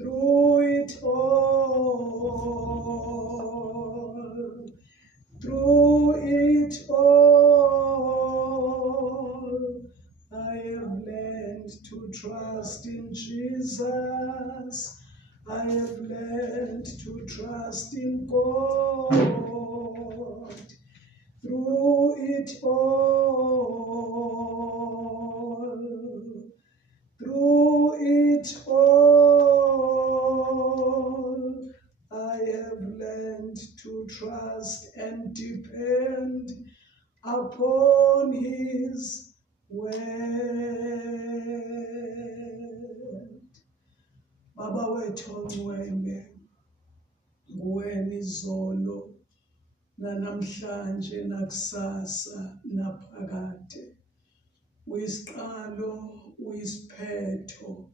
through it all, I have learned to trust in Jesus. I have learned to trust in God. Through it all, I have learned to trust and depend upon His word. Baba wethu ongcwele, nguwena izolo nanamhlanje nakusasa naphakade. Uyisiqalo, uyisiphetho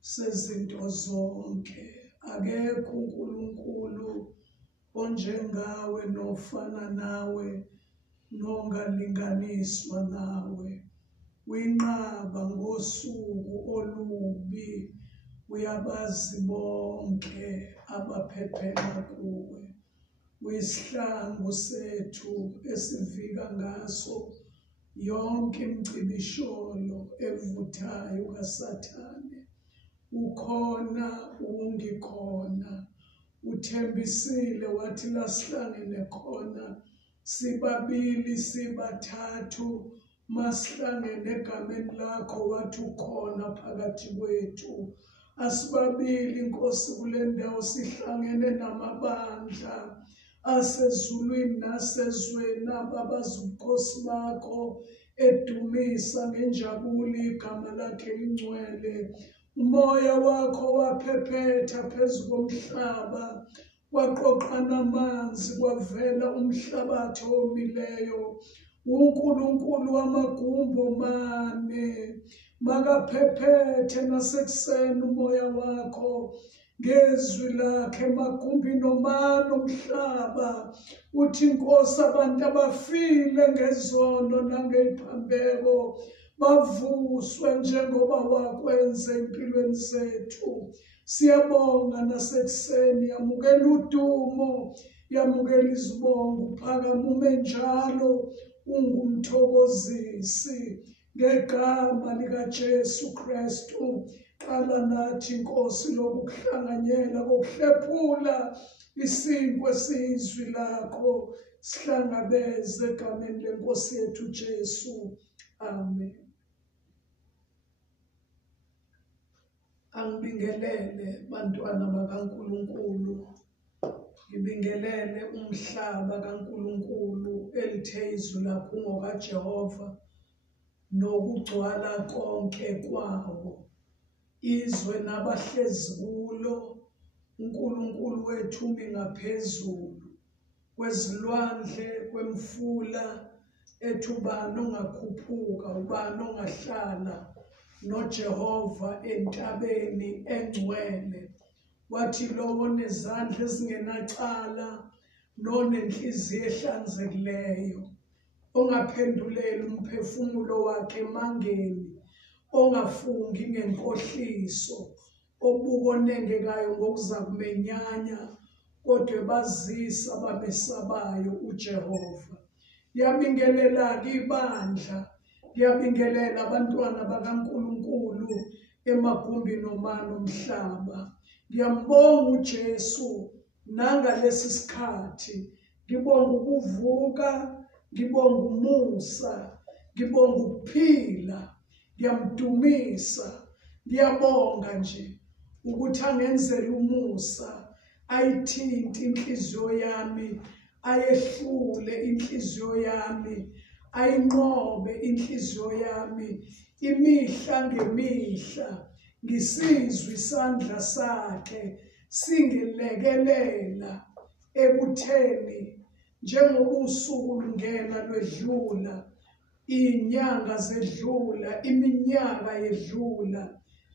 sezinto zonke. Akekho uNkulunkulu onjengawe, nofana nawe, nongalinganiswa nawe. Uyinqaba ngosuku olubi, uyabazi bonke abaphephela kuwe. Uyisihlangu sethu esivika ngaso yonke imicibisholo evuthayo kaSathane. Ukhona, ungikhona. Uthembisile wathi la sihlangene khona, sibabili sibathathu, masihlangene egameni lakho, wathi ukhona phakathi kwethu. Asibabili Nkosi kule ndawo, sihlangene namabandla asezulwini nasezweni, ababaza ubukhosi bakho, edumisa ngenjabulo igama lakhe elingcwele. Umoya wakho waphephetha phezu komhlaba, kwaqoqana amanzi, kwavela umhlabathi omileyo. uNkulunkulu wamagumbo mane, makaphephethe nasekuseni umoya wakho ngezwi lakhe emagumbini omane omhlaba. Uthi Nkosi, abantu abafile ngezono nangey'phambeko bavuswe njengoba wakwenza empilweni zethu. Siyabonga nasekuseni, yamukela udumo, yamukela izibongo, uphakamume njalo, ungumthokozisi. Ngegama likaJesu Kristu, qala nathi Nkosi lokuhlanganyela kokuhlephula isinkwa esiyizwi lakho, sihlangabeze egameni lenkosi yethu Jesu. Amen. Angibingelele bantwana bakaNkulunkulu, ngibingelele umhlaba kaNkulunkulu elithe izwi lakho ngokaJehova nokugcwala konke kwawo. Izwe nabahlezi kulo, uNkulunkulu wethu umi ngaphezulu kwezilwandle, kwemfula, ethi ubani ongakhuphuka, ubani ongahlala noJehova entabeni engcwele. Wathi lowo nezandla ezingenacala, nonenhliziyo ehlanzekileyo, ongaphendulela umphefumulo wakhe emangeni, ongafungi ngenkohliso, obuka onengekayo ngokuza kumenyanya, kodwa bazisa babesabayo uJehova. Ngiyabingelela-ke ibandla, ngiyabingelela abantwana bakaNkulunkulu emagumbini omane omhlaba. Ngiyambonga uJesu nangalesi sikhathi, ngibonga ukuvuka, ngibonga umusa, ngibonga ukuphila, ngiyamdumisa. Ngiyabonga nje ukuthi angenzele umusa, ayithinte inhliziyo yami, ayehlule inhliziyo yami, ayinqobe inhliziyo yami, imihla ngemihla ngisizwe isandla sakhe singilekelela ekutheni, njengoba usuku lungena lwedlula, inyanga zedlula, iminyaka yedlula,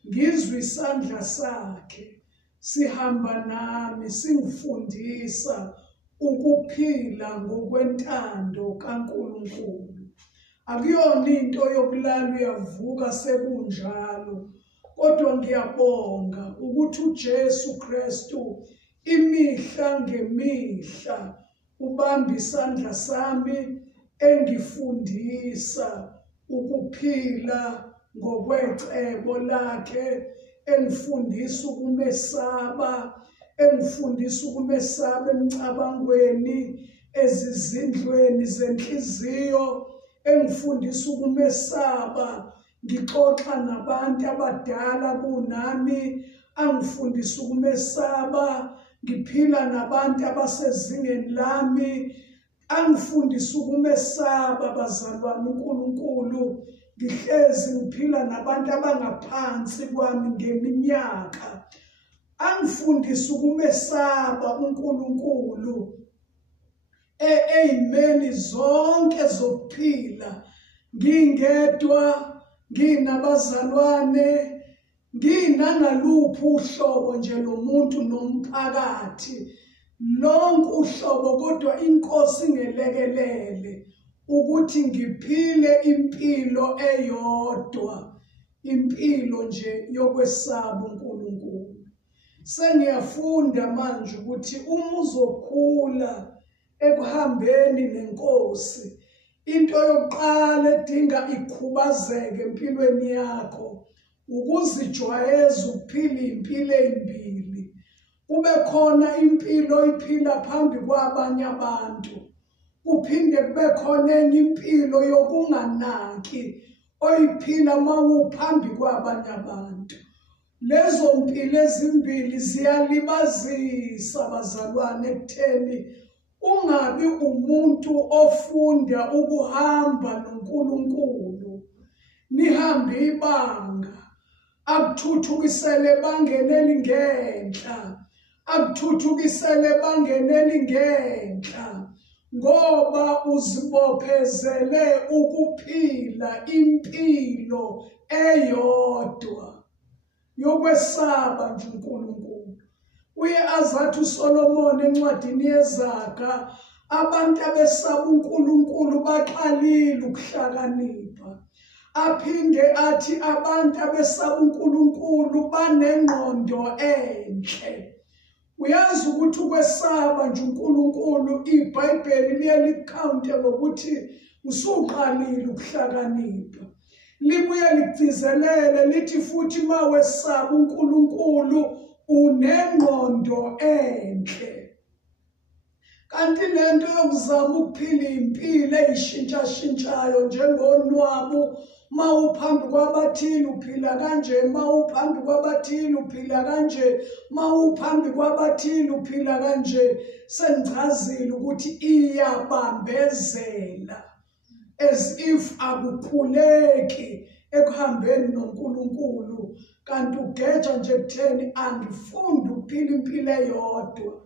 ngizwe isandla sakhe sihamba nami, singifundisa ukuphila ngokwentando kaNkulunkulu. Akuyona into yokulala uyavuka sekunjalo, kodwa ngiyabonga ukuthi uJesu Kristu imihla ngemihla ubamba isandla sami engifundisa ukuphila ngokwecebo lakhe, engifundisa ukumesaba, engifundisa ukumesaba emcabangweni, ezizindlweni zenhliziyo, engifundisa ukumesaba ngixoxa nabantu abadala kunami, angifundisa ukumesaba ngiphila nabantu abasezingeni lami, angifundisa ukumesaba bazalwane uNkulunkulu ngihlezi ngiphila nabantu abangaphansi kwami ngeminyaka, angifundisa ukumesaba uNkulunkulu ey'meni zonke zokuphila, ngingedwa, nginabazalwane, nginangaluphi uhlobo nje lomuntu nomphakathi, lonke uhlobo, kodwa inkosi ngelekelele ukuthi ngiphile impilo eyodwa, impilo nje yokwesaba uNkulunkulu. Sengiyafunda manje ukuthi uma uzokhula ekuhambeni nenkosi, into yokuqala edinga ikhubazeke empilweni yakho ukuzijwayeza ukuphila impilo ezimbili. Kube khona impilo oyiphila phambi kwabanye abantu, kuphinde kube khona enye impilo yokunganaki oyiphila mawuphambi kwabanye abantu. Lezo mpilo ezimbili ziyalibazisa bazalwane ekutheni ungabi umuntu ofunda ukuhamba noNkulunkulu, nihambe ibanga, akuthuthukisele ebangeni elingenhla, akuthuthukisele ebangeni elingenhla, ngoba uzibophezele ukuphila impilo eyodwa yokwesaba nje uNkulunkulu. Uye azathi uSolomon encwadini yeZaga, abantu abesaba uNkulunkulu baqalile ukuhlakanipha. Aphinde athi abantu abesaba uNkulunkulu banengqondo enhle. Uyazi ukuthi ukwesaba nje uNkulunkulu iBhayibheli liye likhawunte ngokuthi usuqalile ukuhlakanipha. Libuye ligcizelele lithi futhi mawesaba uNkulunkulu unengqondo enhle. Kanti lento yokuzama ukuphila impilo eyishintshashintshayo njengonwabu, mawuphambi kwabathile uphila kanje, mawuphambi kwabathile uphila kanje, mawuphambi kwabathile uphila kanje, sengichazile ukuthi iyabambezela, as if akukhuleki ekuhambeni noNkulunkulu, kanti ugeja nje kutheni angifundi ukuphila impilo eyodwa,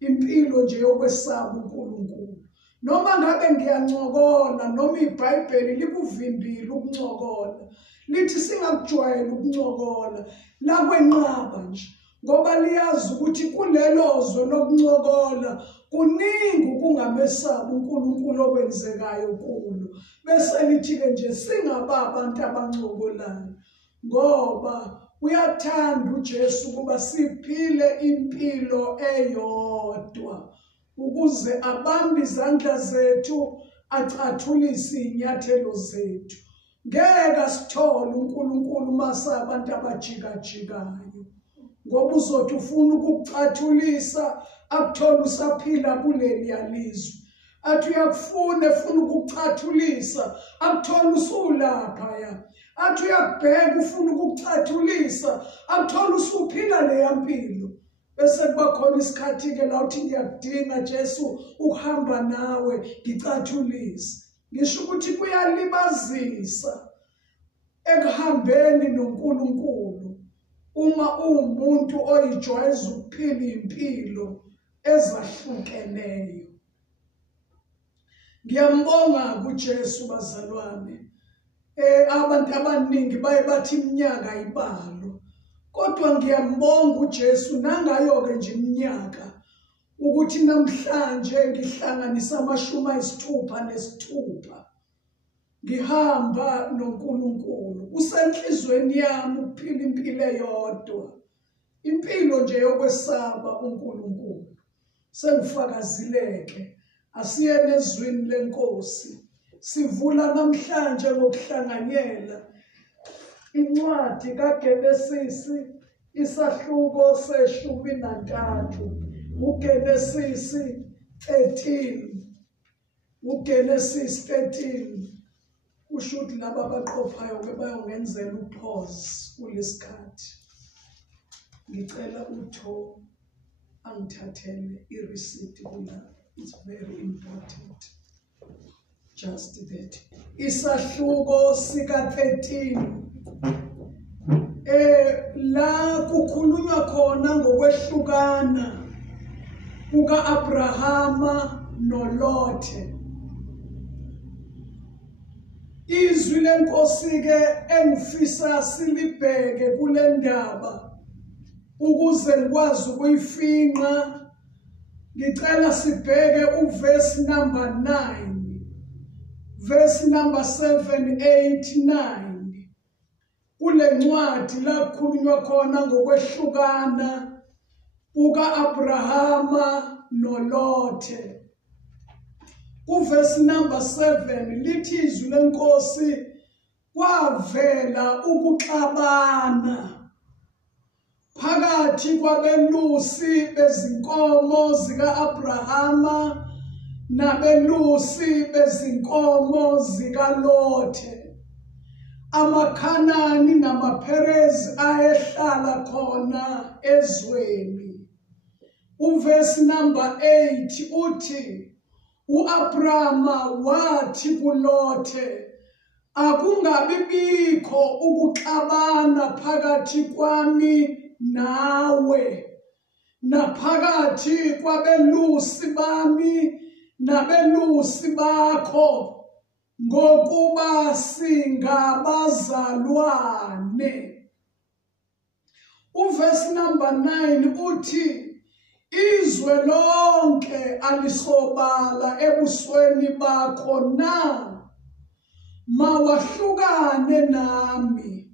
impilo nje yokwesaba uNkulunkulu. Noma ngabe ngiyancokola, noma iBhayibheli likuvimbile ukuncokola, lithi singakujwayeli ukuncokola, lakwenqaba nje, ngoba liyazi ukuthi kulelo zwe lokuncokola kuningi ukungamesaba uNkulunkulu okwenzekayo kulo. Bese lithi-ke nje singaba abantu abancokolayo, ngoba uyathanda uJesu ukuba siphile impilo eyodwa, ukuze abambe izandla zethu, acathulise inyathelo zethu. Ngeke asithole uNkulunkulu masa abantu abajikajikayo, ngoba uzothi ufuna ukucathulisa akuthola usaphila kuleli yalizwe. Athi uyakufuna efuna ukucathulisa akuthola usulapha ya. Athi uyakubheka ufuna ukucathulisa akuthola usuphila leya mpilo. Bese kuba khona isikhathi-ke la uthi ngiyakudinga Jesu ukuhamba nawe ngicathulise. Ngisho ukuthi kuyalibazisa ekuhambeni noNkulunkulu uma uwumuntu oyijwayeza ukuphila impilo ezahlukeneyo. Ngiyambonga kuJesu bazalwane. Abantu abaningi baye bathi iminyaka ayibalo, kodwa ngiyambonga uJesu nangayo-ke nje iminyaka ukuthi namhlanje ngihlanganisa 66 ngihamba noNkulunkulu. Kusenhlizweni yami ukuphila impilo eyodwa, impilo nje yokwesaba uNkulunkulu. Sengifakazileke asiyene ezwini lenkosi. Sivula namhlanje ngokuhlanganyela incwadi kaGenesisi isahluko se-13, uGenesisi 13, uGenesisi 13. Kusho ukuthi laba abaqophayo ke bayongenzela upause kulesikhathi. Ngicela uTho angithathele ireceipt kula. It's very important. Just that. Isahluko sika 13. La kukhulunywa khona ngokwehlukana kuka Abrahama noLothe. Izwi lenkosi ke engifisa silibheke kule ndaba ukuze ngikwazi ukuyifinqa. Ngicela sibheke uverse number 9, verse number 7, 8, 9. Kule ncwadi la kukhulunywa khona ngokwehlukana kuka Abrahama noLothe. Uverse number 7 lithi izwi lenkosi kwavela ukuxabana phakathi kwabelusi bezinkomo zika Abrahama nabelusi bezinkomo zika Lothe. AmaKhanani namaPherezi ayehlala khona ezweni. Uverse number 8 uthi uAbrahama wathi kuLothe, akungabibikho ukuxabana phakathi kwami nawe naphakathi kwabelusi bami nabelusi bakho, ngokuba singabazalwane. Uverse number 9 uthi izwe lonke alisobala ebusweni bakho na, mawahlukane nami.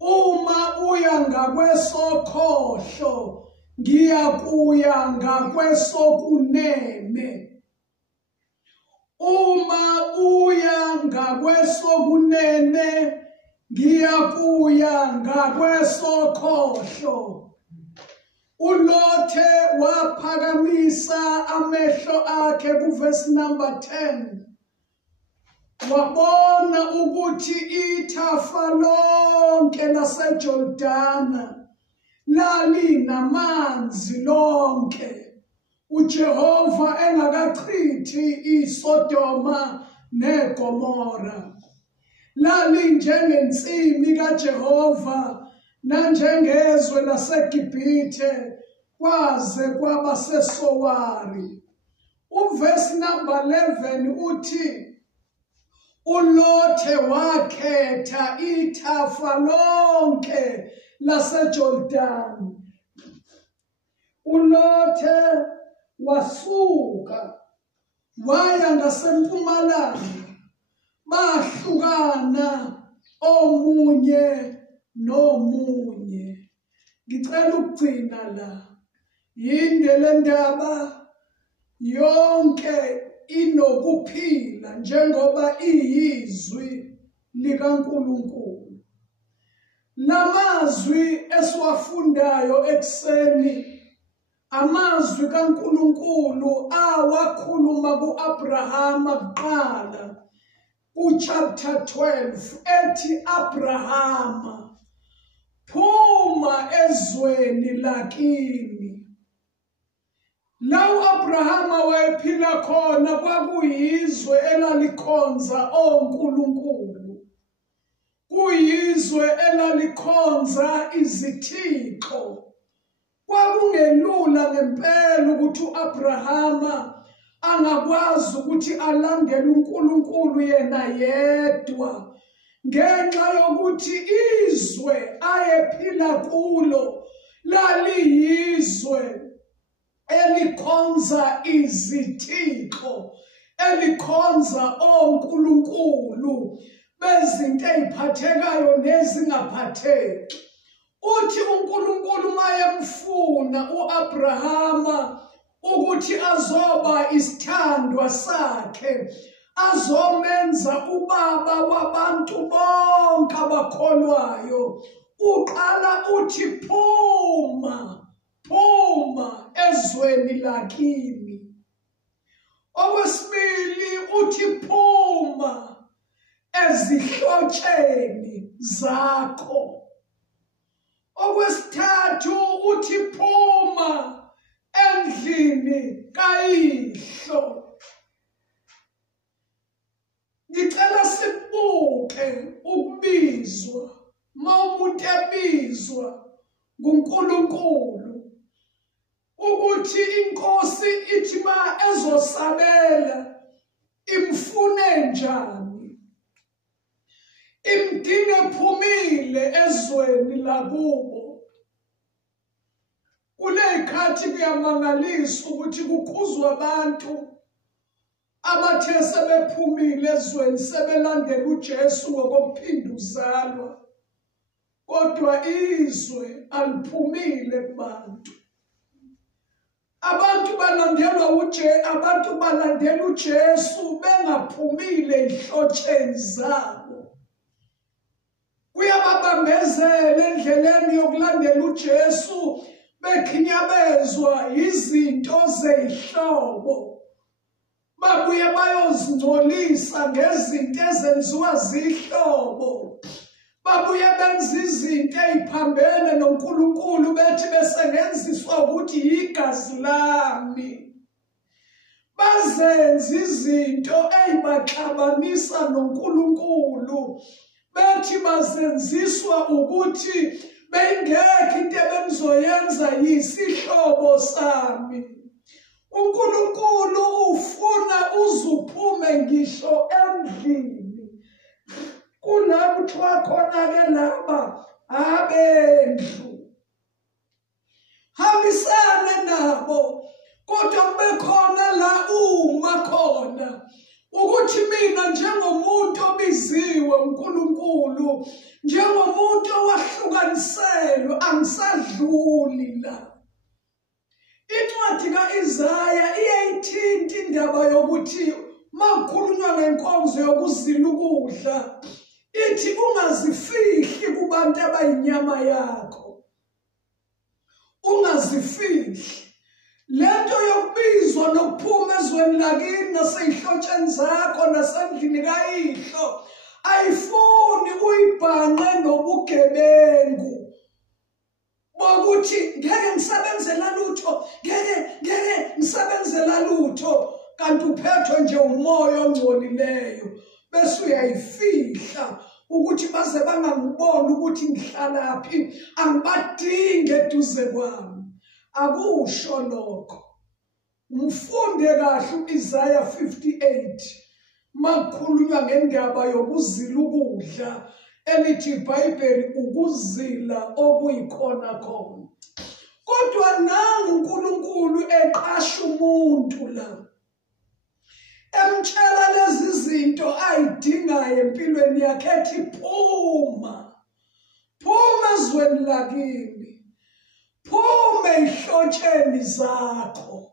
Uma uya ngakwesokhohlo ngiyakuya ngakwesokunene. Uma uya ngakwesokunene ngiyakuya ngakwesokhohlo. uLothe waphakamisa amehlo akhe kuverse number 10. Wabona ukuthi ithafa lonke laseJordana lalinamanzi lonke, uJehova engakachithi iSodoma neGomora. Lalinjengensimi kaJehova nanjengezwe laseGibhithe kwaze kwaba seSowari. Uverse number 11 uthi uLothe wakhetha ithafa lonke laseJordani. uLothe wasuka waya ngasempumalanga, bahlukana omunye nomunye. Ngicela ukugcina la, yinde le ndaba yonke inokuphila njengoba iyizwi likaNkulunkulu. Lamazwi esiwafundayo ekseni amazwi kaNkulunkulu awakhuluma kuAbrahama kuqala chapter 12 ethi, Abrahama, phuma ezweni lakini. Lawo Abrahama wayephila khona kwakuyizwe elalikhonza onkulunkulu, kuyizwe elalikhonza izithixo. Kwakungelula ngempela ukuthi uAbrahama angakwazi ukuthi alandele uNkulunkulu yena yedwa, ngenxa yokuthi izwe ayephila kulo laliyizwe elikhonza izithixo, elikhonza onkulunkulu bezinto eziphathekayo nezingaphatheki. Uthi uNkulunkulu mayemfuna uAbrahama ukuthi azoba isithandwa sakhe, azomenza ubaba wabantu bonke abakholwayo, uqala uthi phuma, phuma ezweni lakini. Okwesibili uthi phuma ezihlotsheni zakho. Okwesithathu uthi phuma endlini kayihlo. Ngicela sibuke ukubizwa, umuntu ebizwa nguNkulunkulu, ukuthi inkosi ithi ma ezosabela imfune njani, imdinge ephumile ezweni lakubo. Kuleyikhathi kuyamangalisa ukuthi kukhuzwa abantu abathe sebephumile ezweni, sebelandela uJesu ngokuphinda uzalwa, kodwa izwe aliphumile kubantu. Abantu balandela uJesu bengaphumile ezihlotsheni zabo. Kuyababambezela endleleni yokulandela uJesu, bekhinyabezwa izinto zehlobo. Babuye bayozingcolisa ngezinto ezenziwa zihlobo. Babuye benza izinto eziphambene noNkulunkulu, bethi besebenziswa ukuthi igazi lami. Bazenza izinto ezibaxabanisa noNkulunkulu, bethi bazenziswa ukuthi bengekho into ebenizoyenza yisihlobo sami. uNkulunkulu ufuna uzuphume ngisho endlini. Kulabo kuthiwa khona-ke laba abendlu, hambisane nabo, kodwa kube khona la uma khona ukuthi mina njengomuntu obiziwe uNkulunkulu, njengomuntu owahlukaniselwe, angisadluli la. Incwadi kaIsaya iyayithinta indaba yokuthi makukhulunywa ngenkonzo yokuzila ukudla, ithi ungazifihli kubantu abayinyama yakho. Ungazifihli. Lento yokubizwa nokuphuma ezweni lakini nasezihlotsheni zakho nasendlini kayihlo ayifuni uyibhanqe nobugebengu bokuthi ngeke ngisebenzela lutho, ngeke ngisebenzela lutho, kanti uphethwe nje umoya ongcolileyo, bese uyayifihla ukuthi baze bangangiboni ukuthi ngihlalaphi, angibadinge eduze kwami. Akusho lokho. Mfunde kahle uIsaya 58 makukhulunywa ngendaba yokuzila ukudla, elithi iBhayibheli ukuzila okuyikhona khona. Kodwa nangu uNkulunkulu eqasha umuntu la, emtshela lezi zinto ayidingayo empilweni yakhe, ethi phuma, phuma ezweni lakini, phuma ezihlotsheni zakho,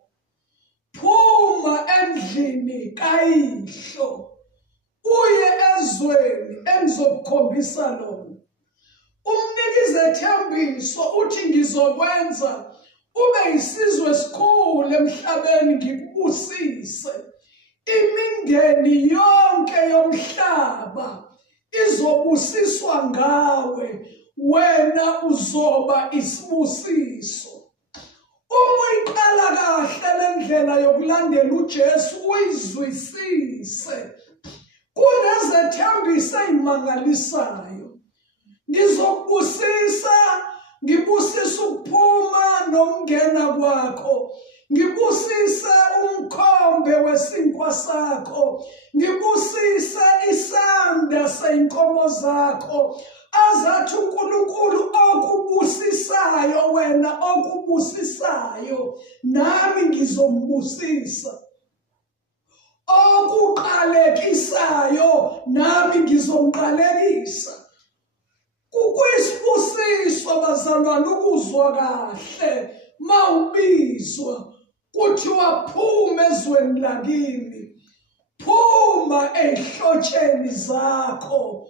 phuma endlini kayihlo, uye ezweni engizokukhombisa lona. Umnikize ithembiso uthi ngizokwenza ube yisizwe esikhulu emhlabeni, ngikubusise. Imindeni yonke yomhlaba izobusiswa ngawe, wena uzoba isibusiso. Uma uyiqala kahle lendlela yokulandela uJesu, uyizwisise, kunezethembiso ezimangalisayo. Ngizokubusisa, ngibusisa ukuphuma nokungena kwakho, ngibusise umkhombe wesinkwa sakho, ngibusise isanda seyinkomo zakho. Azathi uNkulunkulu okubusisayo, wena okubusisayo, nami ngizombusisa. okuqalekisayo nami ngizomqalekisa. Kuyisibusiso bazalwane ukuzwa kahle mawubizwa kuthiwa phuma ezweni lakini, phuma ehlotsheni zakho,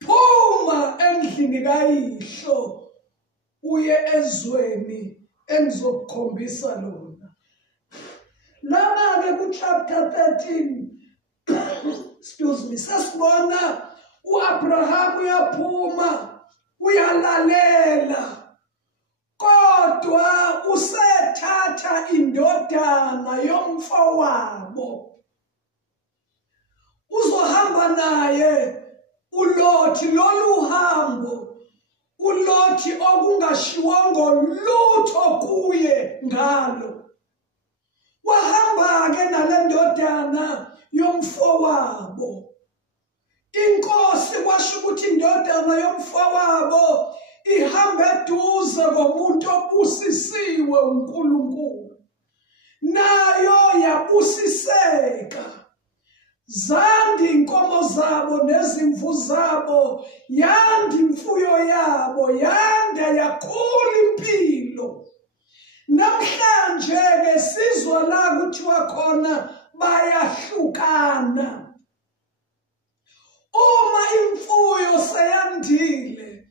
phuma endlini kayihlo uye ezweni engizokukhombisa lona. Lana-ke ku-chapter 13 excuse me, sesibona u-Abraham uyaphuma, uyalalela, kodwa usethatha indodana yomfowabo. Uzohamba naye uLothi. Lolu hambo uLothi okungashiwongo lutho kuye ngalo. Wahamba-ke nale ndodana yomfowabo. Inkosi kwasho ukuthi indodana yomfowabo ihambe eduze komuntu obusisiwe uNkulunkulu, nayo yabusiseka. Zandi inkomo zabo nezimvu zabo, yanda imfuyo yabo, yanda yakhula impilo. Namhlanje-ke sizwa la kuthiwa khona bayahlukana. Uma imfuyo seyandile,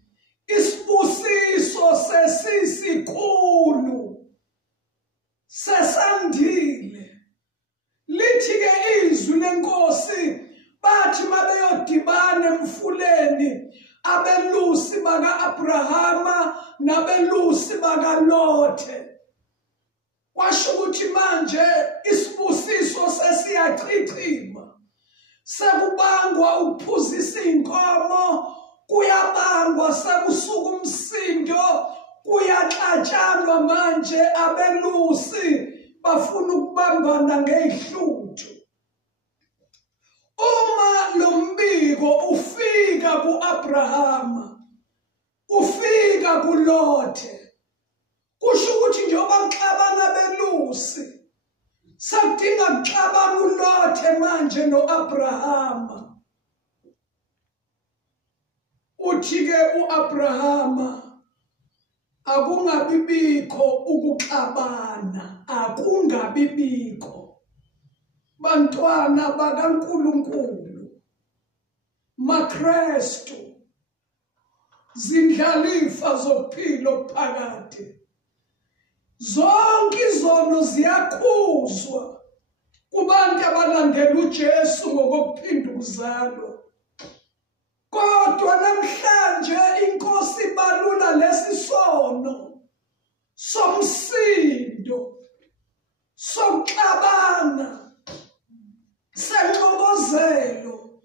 isibusiso sesisikhulu, sesandile. Lithi-ke izwi lenkosi, bathi mabeyodibana emfuleni abelusi baka-Abrahama nabelusi baka-Lothe. Kwasho ukuthi manje isibusiso sesiyachichima. Sekubangwa ukuphuzisa inkomo, kuyabangwa sekusuka umsindo, kuyaxatshanwa manje abelusi bafuna ukubambana ngezihluthu. Uma lo mbiko ufika ku-Abrahama, ufika kuLothe, kusho ukuthi njengoba kuxabana belusi, sakudinga kuxabana uLothe manje no-Abrahama. Uthi-ke u-Abrahama, akungabibikho ukuxabana, akungabibikho. Bantwana bakaNkulunkulu, maKristu, zindlalifa zokuphila phakade. Zonke izono ziyakhuzwa kubantu abalandela uJesu ngokuphinda ukuzalwa. Kodwa namhlanje inkosi ibalula lesi sono somsindo, sokuxabana, senxokozelo.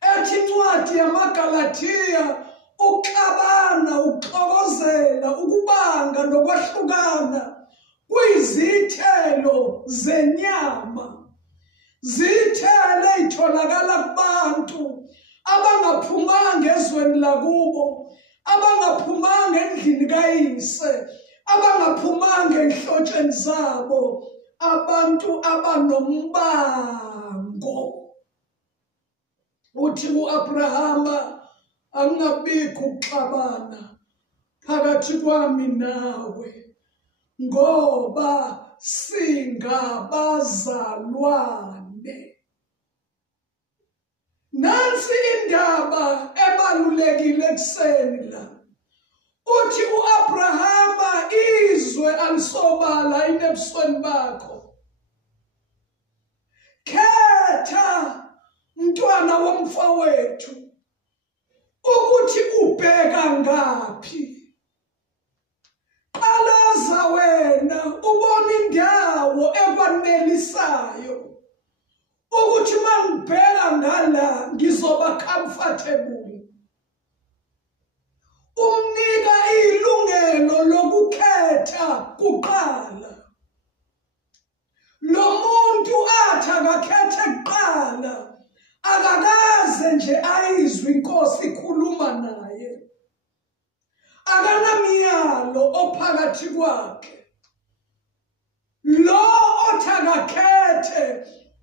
Ethi incwadi yamaGalatiya, ukuxabana, ukuxokozela, ukubanga nokwahlukana kuyizithelo zenyama. Zithelo ezitholakala kubantu abangaphumanga ezweni lakubo, abangaphumanga endlini kayise, abangaphumanga ezihlotsheni zabo, abantu abanombango. Uthi ku-Abrahama, angabikho ukuxabana phakathi kwami nawe, ngoba singabazalwane. Nansi indaba ebalulekile ekseni la. Uthi u-Abrahama izwe alisobala ebusweni bakho. Khetha mntwana womfowethu ukuthi ubheka ngaphi. Qalaza wena ubona indawo ekwanelisayo ukuthi mangibheka ngala ngizoba comfortable. Umnika ilungelo lokukhetha kuqala. Lo muntu athi akakhethe kuqala, akakaze nje ayizwe inkosi ikhuluma naye. Akanamiyalo ophakathi kwakhe. Lo othi akakhethe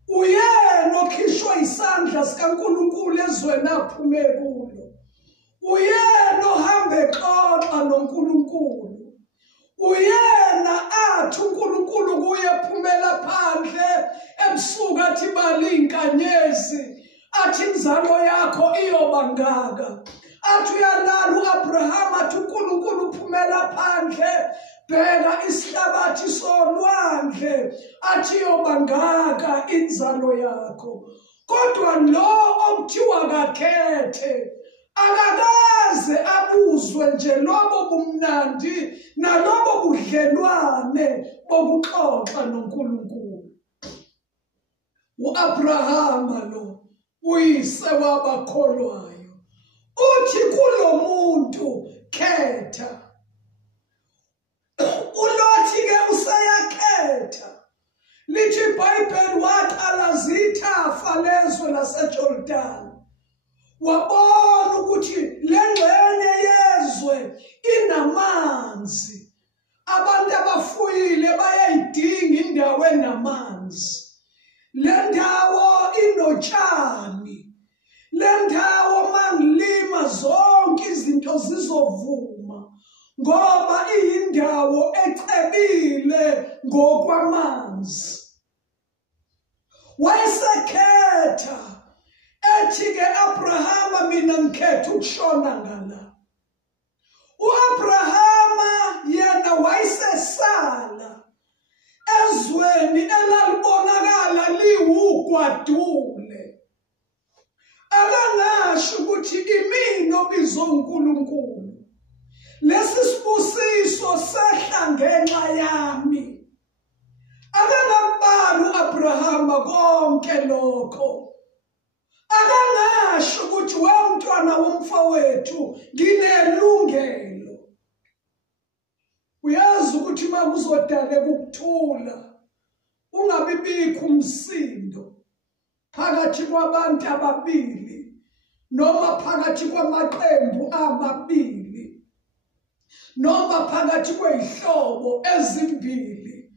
uyena okhishwa isandla sikaNkulunkulu ezweni aphume kulo, uyena ohamba exoxa noNkulunkulu, uyena athi uNkulunkulu kuye phumela phandle ebusuku athi bali inkanyezi, athi inzalo yakho iyobangaka, athi uyalala uAbraham athi uNkulunkulu uphumela phandle bheka isihlabathi solwandle athi iyobangaka inzalo yakho. Kodwa lo okuthiwa kakhethe akakaze abuzwe nje lobo bumnandi nalobo budlelwane bokuxoxa noNkulunkulu. uAbrahama lo uyise wabakholwayo uthi kulo muntu khetha. uLothi ke usayakhetha. Lithi iBhayibheli waqala zithafa lezwe laseJordani, wabona ukuthi le ngxenye yezwe inamanzi, abantu abafuyile bayayidinga indawo enamanzi, le ndawo inotshani, le ndawo mangilima zonke izinto zizovuma ngoba iyindawo ecebile ngokwamanzi. Wayesekhetha ethi-ke Abrahama mina ngikhetha ukushona ngala. uAbrahama yena wayesesala ezweni elalibonakala liwugwadule, akangasho ukuthi imini obiza uNkulunkulu, lesi sibusiso sehla ngenxa yami. Akangakubali uAbrahama konke lokho, akangasho ukuthi wemntwana womfowethu nginelungelo. Uyazi ukuthi uma kuzodaleka ukuthula ungabibikho umsindo phakathi kwabantu ababili noma phakathi kwamaqembu amabili noma phakathi kwezihlobo ezimbili,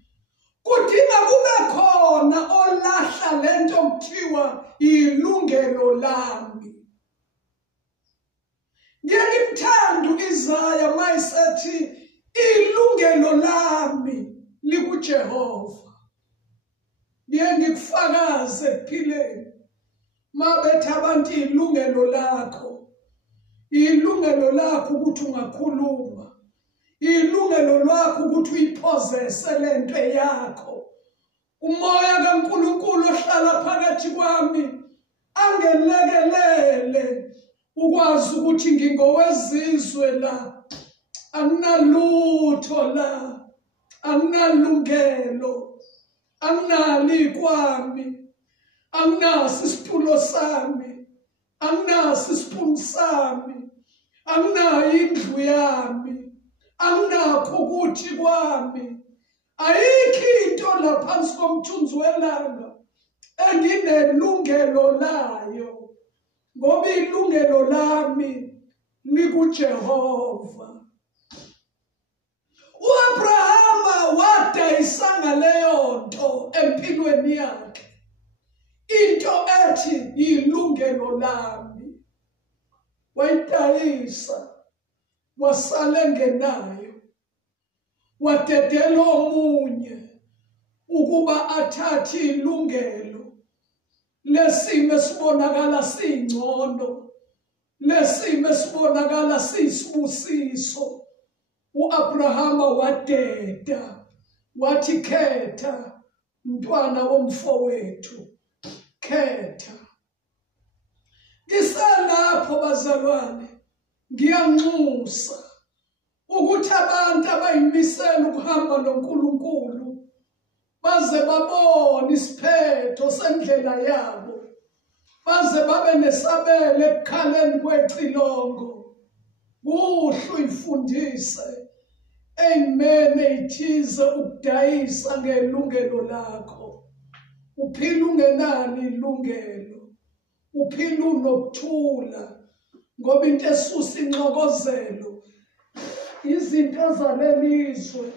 kudinga kube khona olahla lento okuthiwa ilungelo lami. Ngiyangimthanda uIsaya mayisethi ilungelo lami likuJehova. Ngiyangikufakaze ekuphileni mabethi abantu ilungelo lakho ukuthi ungakhuluma, ilungelo lakho ukuthi uyiphozese lento yakho. Umoya kaNkulunkulu ohlala phakathi kwami angelekelele ukwazi ukuthi ngingowezizwe la, anginalutho la, anginalungelo, anginali kwami, anginaso isitulo sami, anginaso isipuni sami, anginayo indlu yami, anginakho ukuthi kwami. Ayikho into laphansi komthunzi welanga enginelungelo layo, ngoba ilungelo lami likuJehova. uAbrahama wadayisanga leyo nto empilweni yakhe, into ethi ilungelo lami. Wayidayisa wasala engenayo, wadedela omunye ukuba athathe ilungelo lesimo esibonakala singcono, lesimo esibonakala sisibusiso. uAbrahama wadeda wathi khetha mntwana womfowethu, khetha. Ngisalapho bazalwane, ngiyanxusa ukuthi abantu abayimisela ukuhamba noNkulunkulu baze babone isiphetho sendlela yabo, baze babe nesabelo ekukhaleni kwecilongo. Kuhle uyifundise ey'meni ey'thize ukudayisa ngelungelo lakho. Uphila ungenani ilungelo, uphila unokuthula, ngoba into esusa inxokozelo izinto zalelizwe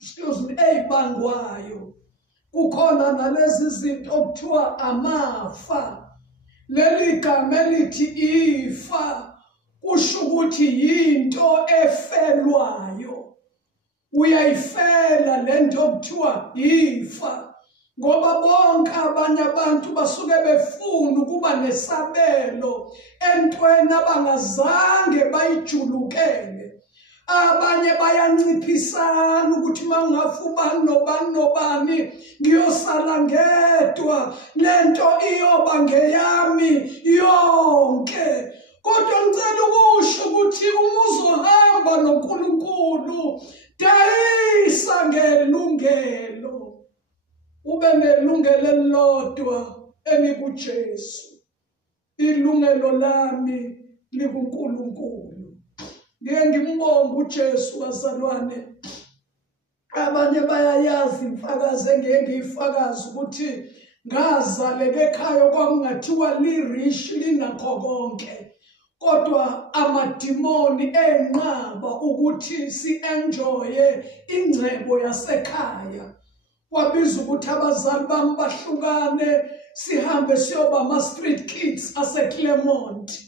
excuse me ey'bangwayo kukhona nalezi zinto okuthiwa amafa. Leli gama elithi ifa kusho ukuthi yinto efelwayo. Uyayifela lento okuthiwa ifa, ngoba bonke abanye abantu basuke befuna ukuba nesabelo entweni abangazange bayijulukele. Abanye bayanciphisana ukuthi mangafuba nobani ngiyosala ngedwa, lento iyoba ngeyami yonke. Kodwa ngicela ukusho ukuthi uma uzohamba noNkulunkulu, dayisa ngelungelo, ube nelungelo elilodwa elikuJesu. Ilungelo lami likuNkulunkulu. Ngeke ngimbonge uJesu bazalwane. Abanye bayayazi imfakazi engeke ngiyifakazi ukuthi ngazaleka ekhaya kwakungathiwa li-rich linakho konke. Kodwa amadimoni enqaba ukuthi si-enjoye ingcebo yasekhaya. Kwabiza ukuthi abazali bami bahlukane, sihambe siyoba ama-street kids ase-Claremont.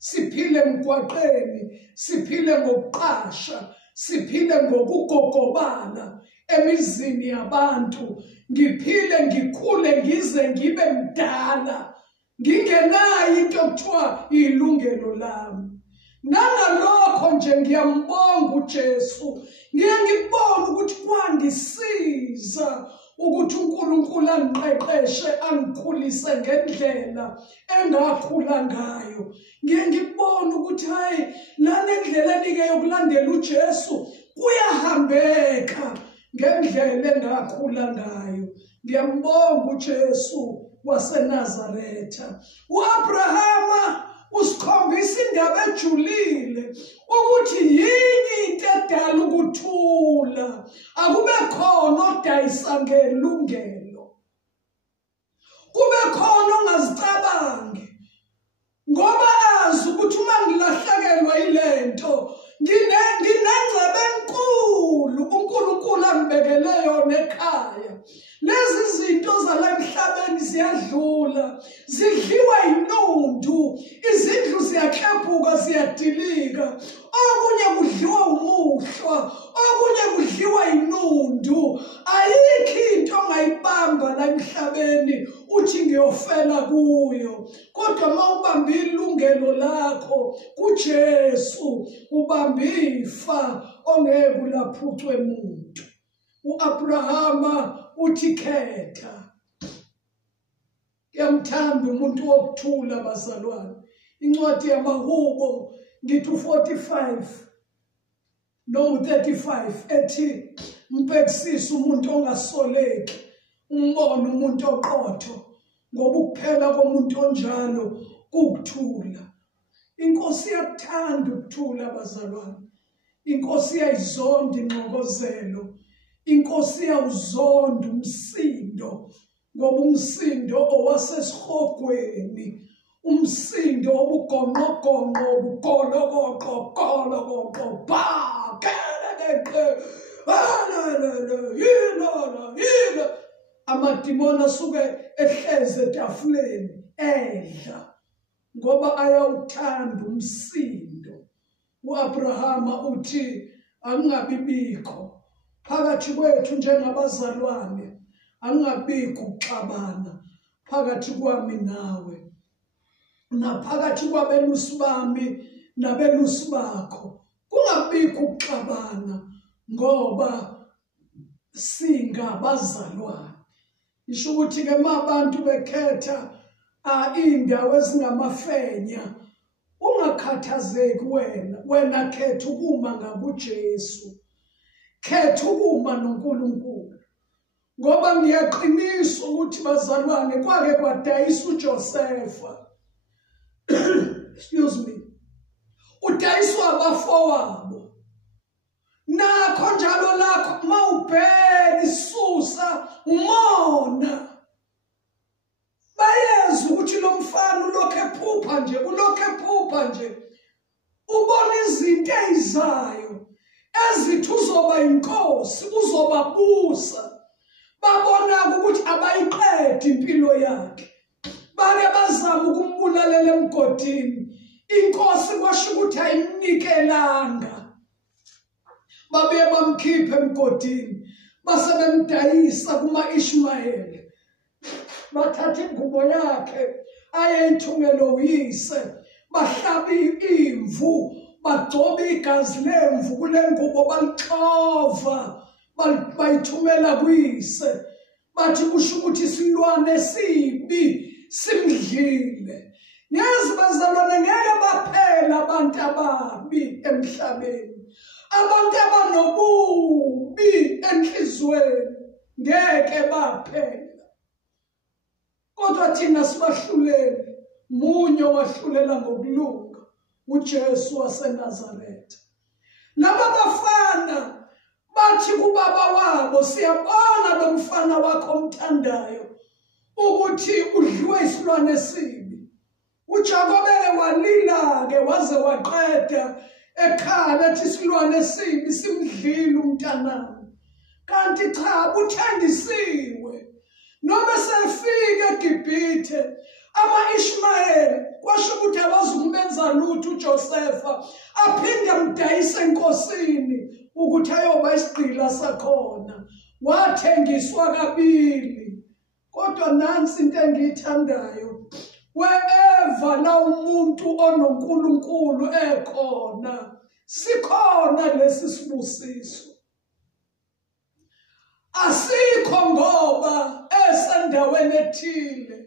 Siphile emgwaqeni, siphile ngokuqasha, siphile ngokugogobala emizini yabantu. Ngiphile ngikhule ngize ngibe mdala, ngingenayo into okuthiwa ilungelo lami. Nangalokho nje ngiyambonga uJesu. Ngiyangibona ukuthi kwangisiza ukuthi uNkulunkulu angiqeqeshe, angikhulise ngendlela engakhula ngayo. Ngiyangibona ukuthi hayi lana endleleni-ke yokulandela uJesu kuyahambeka ngendlela engakhula ngayo. Ngiyambonga uJesu waseNazaretha. U-Abrahama usikhombisa indaba ejulile ukuthi yini into edala ukuthula. Akube khona odayisa ngelungelo, kube khona ongazicabangi, ngoba azi ukuthi uma ngilahlekelwa ilento nginengcebe enkulu uNkulunkulu angibekele yona ekhaya. Lezi zinto zala emhlabeni ziyadlula, zidliwa inundu, izindlu ziyaklephuka, ziyadilika, okunye kudliwa umuhlwa, okunye kudliwa inundu. Ayikho into ongayibamba la emhlabeni uthi ngiyofela kuyo. Kodwa uma ubambe ilungelo lakho kuJesu, ubambe ifa ongeke ulaphucwe umuntu. U-Abrahama uthi khetha. Ngiyamthanda umuntu wokuthula bazalwane. Incwadi yamaHubo ngithi 45 no 35 ethi mbhekisisa umuntu ongasoleki, umbone umuntu oqotho, ngoba ukuphela komuntu onjalo kukuthula. Inkosi iyakuthanda ukuthula bazalwane. Inkosi iyayizonda ingxokozelo. Inkosi iyawuzonda umsindo, ngoba umsindo owasesihogweni, umsindo obugonqogonqo, obugolokoqo, amadimoni asuke ehleze etafuleni edla, ngoba ayawuthanda umsindo. U-Abrahama uthi angingabibikho phakathi kwethu njengabazalwane, angingabikho ukuxabana phakathi kwami nawe, naphakathi kwabelusi bami nabelusi bakho. Kungabikho ukuxabana ngoba singabazalwane. Isho ukuthi-ke uma abantu bekhetha iy'ndawo ezingamafenya, ungakhathazeki wena khetha ukuma ngakuJesu. Khetha ukuma noNkulunkulu, ngoba ngiyaqinisa ukuthi bazalwane kwake kwadayisa uJosefa. Excuse me. Udayiswa abafowabo. Nakho njalo lakho mawubheka isusa umona. Bayeza ukuthi lo mfana ulokhu ephupha nje, ubona izinto ezizayo ezithi uzoba inkosi, uzobabusa. babona ukuthi abayiqedi impilo yakhe, bake bazama ukumbulalela emgodini. Inkosi kwasho ukuthi ayimnikelanga, babe bamkhipha emgodini, base bemdayisa kuma-Ishmayeli. Bathatha ingubo yakhe ayeyithungele uyise, bahlaba imvu, bagcoba igazi lemvu kule ngubo, balixova, bayithumela kuyise. Bathi kusho ukuthi isilwane esibi simdlile. Yazi bazalwane, ngeke baphela abantu ababi emhlabeni, abantu abanobubi enhlizweni ngeke baphela. Kodwa thina sibahluleli, munye wahlulela ngokulunga, uJesu waseNazaretha. Laba bafana bathi kubaba wabo, siyabona lo mfana wakho omthandayo ukuthi udliwe isilwane esibi. uJakobe walila-ke waze waqeda ekhala ethi isilwane esibi simdlile umntanami. Kanti cha, uthandisiwe. Noma sefika eGibhithe, ama-Ishmayeli kwasho ukuthi abazukumenza lutho uJosefa, aphinde amdayise enkosini ukuthi ayoba isigqila sakhona. Wathengiswa kabili. Kodwa nansi into engiyithandayo, wherever la umuntu onoNkulunkulu ekhona, sikhona lesi sibusiso. Asikho ngoba esendaweni ethile,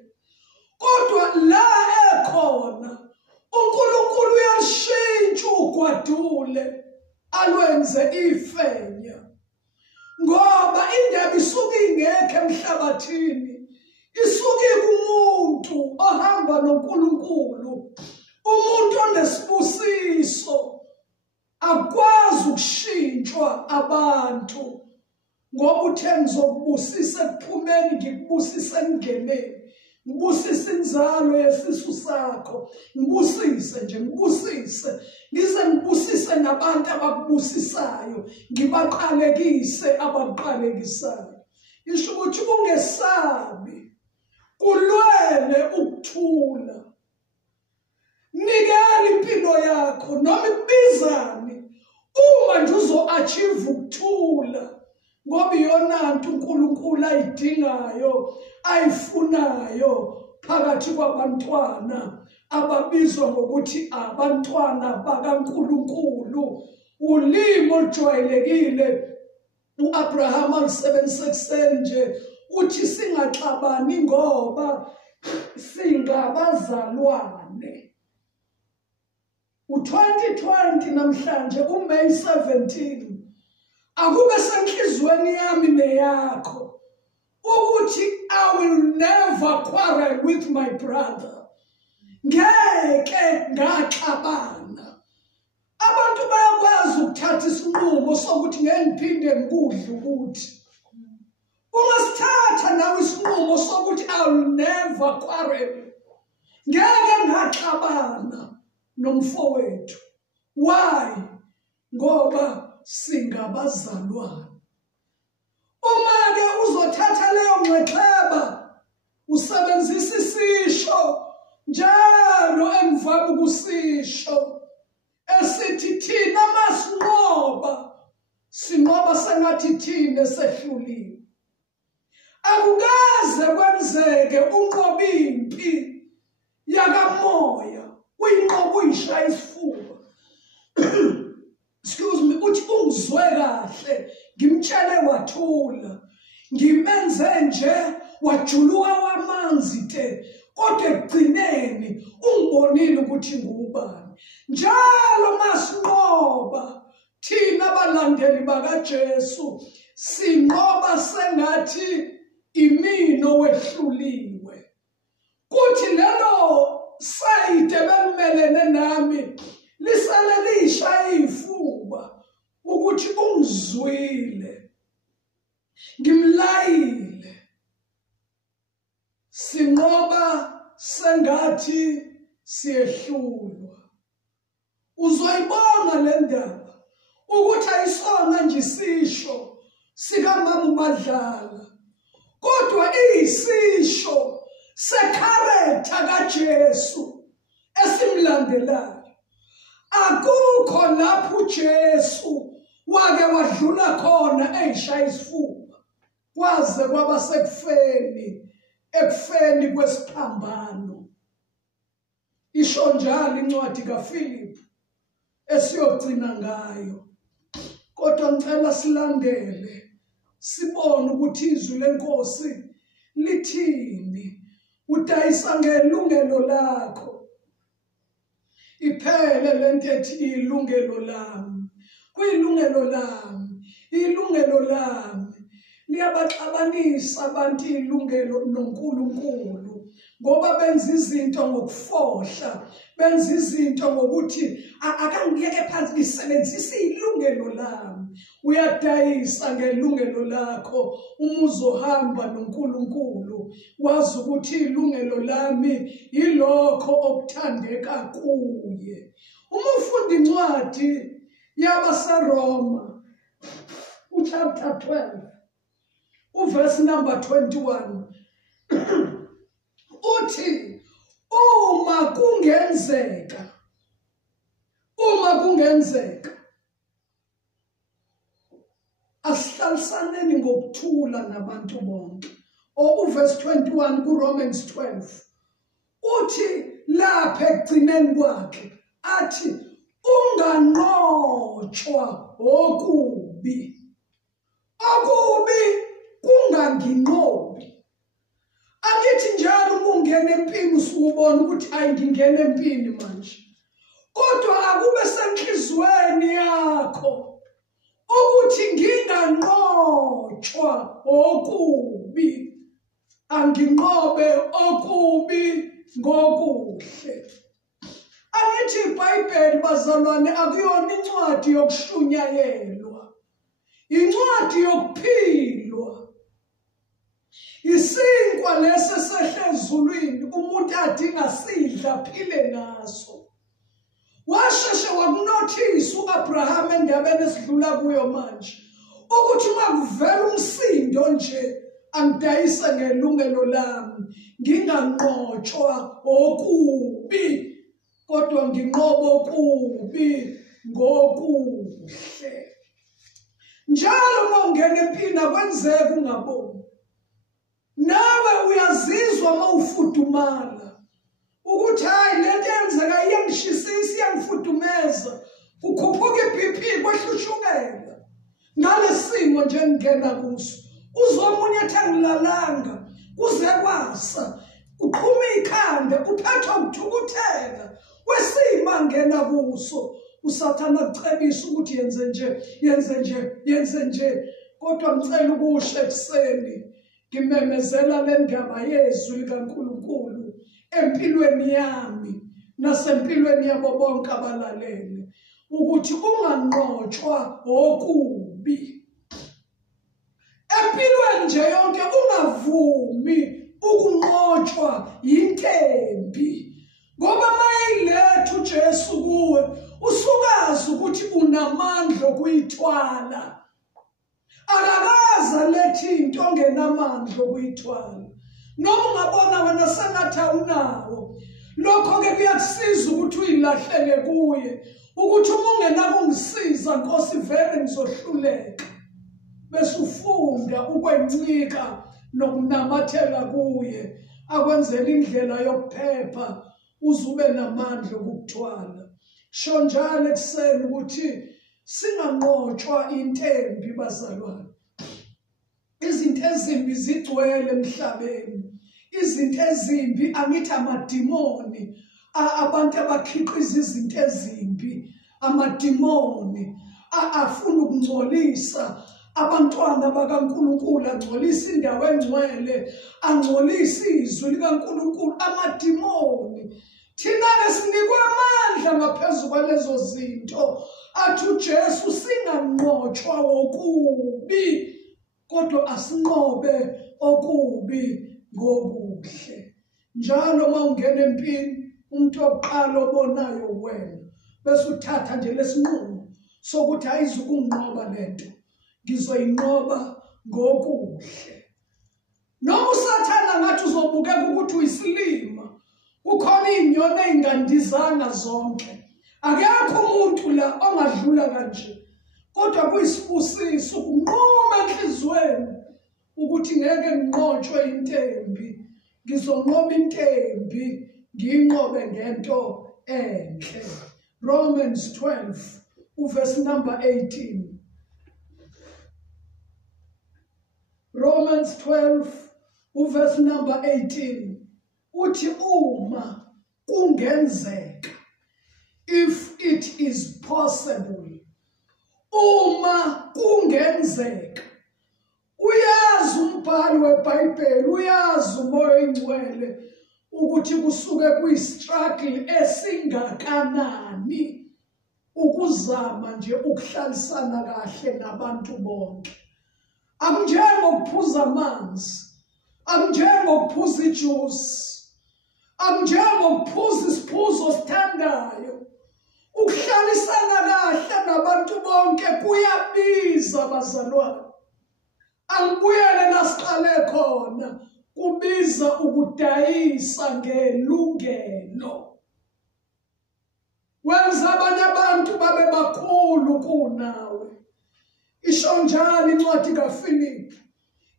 kodwa la ekhona uNkulunkulu uyashintsha ugwadule alwenze ifenya. Ngoba indaba isuke ingekho emhlabathini, isuke kumuntu ohamba noNkulunkulu, umuntu onesibusiso. Akwazi ukushintshwa abantu, ngoba uthe ngizokubusisa ekuphumeni, ngikubusise ekungeneni, ngibusise inzalo yesisu sakho, ngibusise nje, ngibusise, ngize ngibusise nabantu abakubusisayo, ngibaqalekise abakuqalekisayo. Isho ukuthi ungesabi, kulwele ukuthula, nikela impilo yakho noma ikubizani, uma nje uzo-achieve ukuthula, ngoba iyona nto uNkulunkulu ayidingayo, ayifunayo phakathi kwabantwana ababizwa ngokuthi abantwana bakaNkulunkulu. Ulimi olujwayelekile u-Abraham alusebenzise nje, uthi singaxabani ngoba singabazalwane. U-2020 namhlanje, uMay 17, akube senhlizweni yami neyakho ukuthi I will never quarrel with my brother. Ngeke ngaxabana. Abantu bayakwazi ukuthatha isinqumo sokuthi ngeke ngiphinde ngikudle ukuthi. Ungasithatha nawe isinqumo sokuthi I will never quarrel. Ngeke ngaxabana nomfowethu. Why? Ngoba singabazalwane. Uma-ke uzothatha leyo ngxexheba, usebenzisa isisho njalo engivame ukusisho esithi thina masinqoba, sinqoba sengathi thina sehluliwe. Akukaze kwenzeke unqoba impi yakamoya, uyinqoba uyishaya isifuba. Excuse me, uthi ungizwe kahle, ngimtshele wathula, ngimenze nje wajuluka wamanzi te, kodwa ekugcineni ungibonile ukuthi ngubani. Njalo masinqoba thina abalandeli bakaJesu, sinqoba sengathi imini owehluliwe. Kuthi lelo sayide belimelene nami lisale lishaya ifuba ukuthi ungizwile, ngimlayile. Sinqoba sengathi siyehlulwa. Uzoyibona le ndaba ukuthi ayisona nje isisho sikaMama uMadlala, kodwa isisho secharacter kaJesu esimlandelayo. Akukho lapho uJesu wake wadlula khona eyishaya isifuba kwaze kwaba ekufeni kwesiphambano. Isho njalo incwadi kaFilipi esiyogcina ngayo. Kodwa ngicela silandele sibone ukuthi izwi lenkosi lithini. Udayisa ngelungelo lakho. Iphele lento ethi ilungelo lami. Kuyilungelo lami. Ilungelo lami liyabaxabanisa abantu ilungelo noNkulunkulu ngoba benza izinto ngokufohla, benza izinto ngokuthi akangiyeke phansi ngisebenzisa ilungelo lami. Uyadayisa ngelungelo lakho uma uzohamba noNkulunkulu wazi ukuthi ilungelo lami yilokho okuthandeka kuye. Uma ufunda incwadi yabaseRoma chapter 12 verse number 21 uthi uma kungenzeka asihlalisaneni ngokuthula nabantu bonke. Verse 21 kuRomans 12 uthi lapha ekugcineni kwakhe athi unganqotshwa okubi kunganginqobi. Angithi njalo uma ungena empini usubona ukuthi hayi ngingena empini manje, kodwa akube senhlizweni yakho ukuthi nginganqotshwa okubi, anginqobe okubi ngokuhle. Angithi iBhayibheli bazalwane akuyona incwadi yokushunyayelwa, incwadi yokuphilwa. Isinkwa lesi sehle ezulwini umuntu adinga sidla aphile ngaso. Washeshe wakunothisa uAbraham endabeni esidlula kuyo manje ukuthi uma kuvela umsindo nje angidayise ngelungelo lami, nginganqotshwa okubi kodwa nginqobe okubi ngokuhle. Njalo uma ungena empini akwenzeki ungaboni. Nawe uyazizwa uma ufudumala ukuthi hayi lento yenzeka iyangishisisa, iyangifudumeza, kukhuphuka iBP, kwehla ushukela. Ngalesimo nje ngena kuso uzomunye ethengilalanga kuze kwasa, uqhuma ikhanda, uphethwe ukuthukuthela wesimo ngena kuso. Usathana kucebisa ukuthi yenze nje. Kodwa ngicela ukusho ekuseni ngimemezela le ndaba yezwi likaNkulunkulu empilweni yami nasempilweni yabo bonke abalalele ukuthi unganqotshwa okubi. Empilweni nje yonke ungavumi ukunqotshwa intembi, ngoba mayiletha uJesu kuwe usukazi ukuthi unamandla okuyithwala. Akakaza lethi into ongenamandla okuyithwala. Noma ungabona wena sengathi awunawo, lokho-ke kuyakusiza ukuthi uyilahlele kuye ukuthi uma ungenako ungisiza Nkosi vele ngizohluleka. Bese ufunda ukwencika nokunamathela kuye akwenzela indlela yokuphepha uzube namandla okukuthwala. Sho njalo ekuseni ukuthi singanqotshwa intembi bazalwane. Izinto ezimbi zigcwele emhlabeni. Izinto ezimbi angithi amadimoni, abantu abakhiqiza izinto ezimbi, amadimoni afuna ukungcolisa abantwana bakaNkulunkulu, angcolisa indawo engcwele, angcolisa izwi likaNkulunkulu, amadimoni. Thina-ke sinikwe amandla ngaphezu kwalezo zinto. Athi uJesu singanqotshwa okubi kodwa asinqobe okubi ngokuhle. Njalo uma ungena empini umuntu oqala obonayo wena, bese uthatha nje lesinqumo sokuthi ayizukunqoba lento, ngizoyinqoba ngokuhle. noma usathana ngathi uzobukeka ukuthi uyisilima kukhona inyoni engandizanga zonke akekho umuntu la ongadlula kanje kodwa kuyisibusiso ukunquma enhlizweni ukuthi ngeke nginqotshwe intembi ngizonqoba intembi ngiyinqobe ngento enhle. Romans 12 verse number 18. Romans 12 verse number 18 uthi uma kungenzeka, if it is possible, uma kungenzeka. Uyazi umbhali weBhayibheli, uyazi umoya oyingcwele ukuthi kusuke kuyistruggle esingakanani ukuzama nje ukuhlalisana kahle nabantu bonke. Akunjengokuphuza amanzi, akunjengokuphuza ijuice, akunjengokuphuza isiphuzo sithandayo. Ukuhlalisana kahle nabantu bonke kuyabiza bazalwane. Angibuyele la siqale khona, kubiza ukudayisa ngelungelo. Wenza abanye abantu babe bakhulu kunawe. Isho njalo incwadi kaFilipi